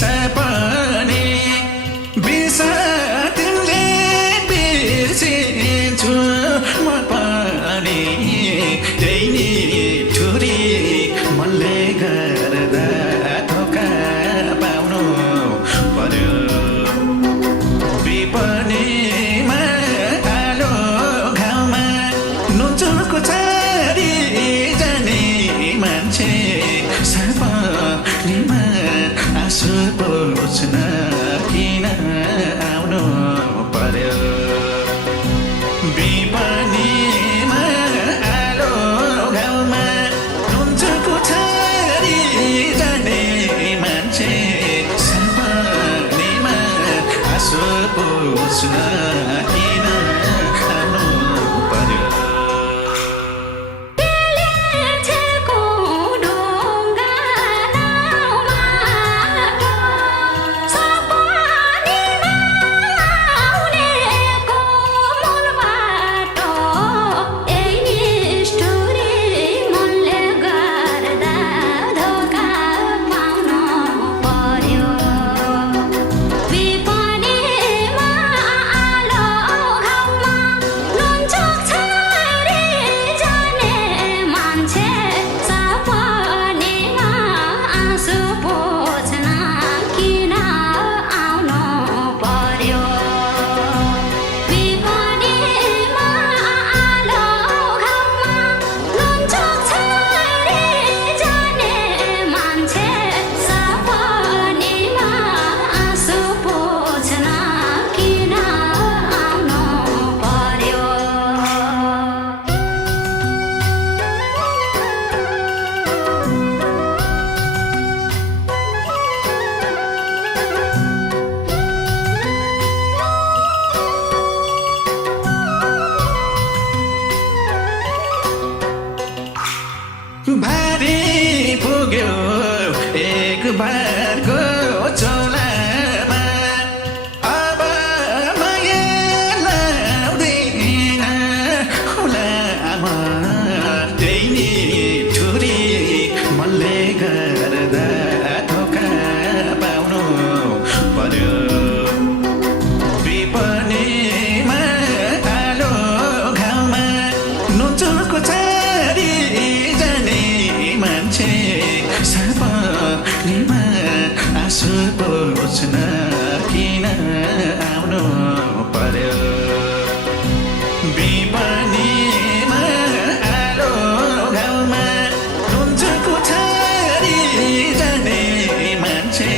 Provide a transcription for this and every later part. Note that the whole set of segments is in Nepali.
सपने बिसातिले बिर्सिन्छु म पनि त्यही नि ठुरी मनले गर्दा धोका पाउनु पर्यो विपनीमा आलो घाउमा नुचुको छाडी जाने मान्छे सपनीमा आँसु पोछ्न किन आउनु पर्यो विपनीमा आलो घाउमा नुचुको छाडी जाने मान्छे सपनीमा आँसु पोछ्न किन आउनु पर्यो भारी पुग्यो एक बारको चोलामा अब माया लाउँदैन खुलामा त्यही नि ठुरी मनले गर्दा धोका पाउनु पर्यो विपनीमा आलो घाउमा नुचुको छाडी मान्छे सपनीमा आँसु पोछ्न किन आउनु पर्यो विपनीमा आलो घाउमा नुचुको छाडी जाने मान्छे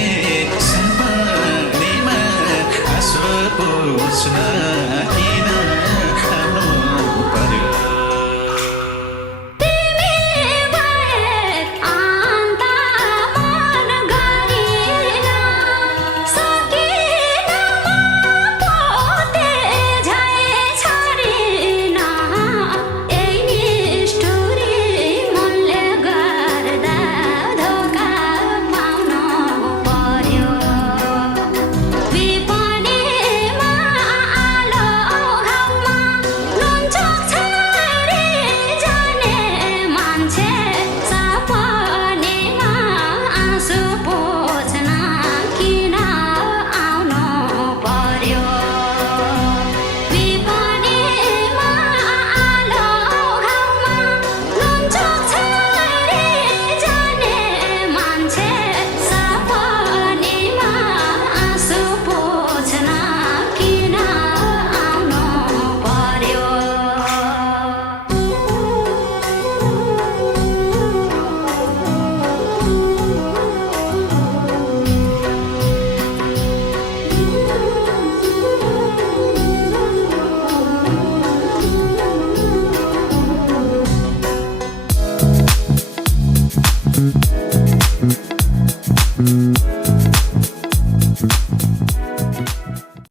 सपनीमा आँसु पोछ्न